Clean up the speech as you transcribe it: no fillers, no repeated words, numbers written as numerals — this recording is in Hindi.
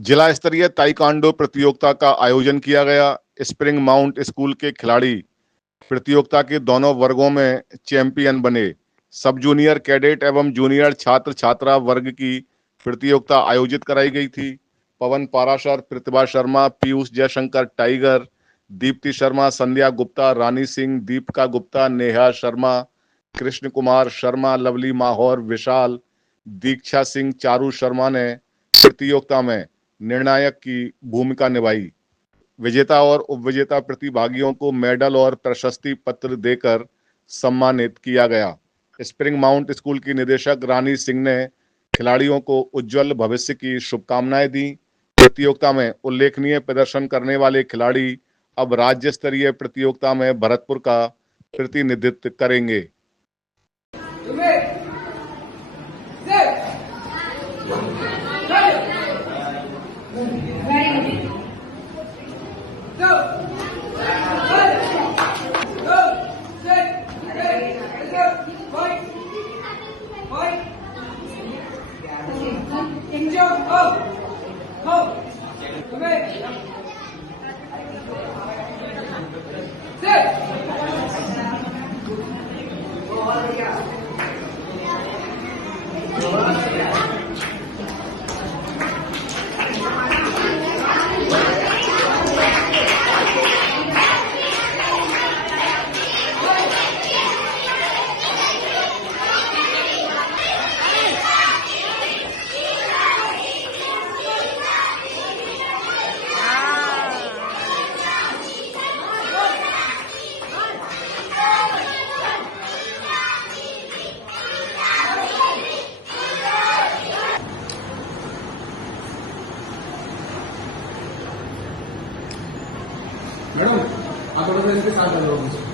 जिला स्तरीय ताइक्वांडो प्रतियोगिता का आयोजन किया गया। स्प्रिंग माउंट स्कूल के खिलाड़ी प्रतियोगिता के दोनों वर्गों में चैंपियन बने। सब जूनियर कैडेट एवं जूनियर छात्र छात्रा वर्ग की प्रतियोगिता आयोजित कराई गई थी। पवन पाराशर, प्रतिभा शर्मा, पीयूष जयशंकर टाइगर, दीप्ति शर्मा, संध्या गुप्ता, रानी सिंह, दीपिका गुप्ता, नेहा शर्मा, कृष्ण कुमार शर्मा, लवली माहौर, विशाल, दीक्षा सिंह, चारू शर्मा ने प्रतियोगिता में निर्णायक की भूमिका निभाई। विजेता और उपविजेता प्रतिभागियों को मेडल और प्रशस्ति पत्र देकर सम्मानित किया गया। स्प्रिंग माउंट स्कूल की निदेशक रानी सिंह ने खिलाड़ियों को उज्जवल भविष्य की शुभकामनाएं दी। प्रतियोगिता में उल्लेखनीय प्रदर्शन करने वाले खिलाड़ी अब राज्य स्तरीय प्रतियोगिता में भरतपुर का प्रतिनिधित्व करेंगे। मैडम आप थोड़ा सा इनके साथ डालो।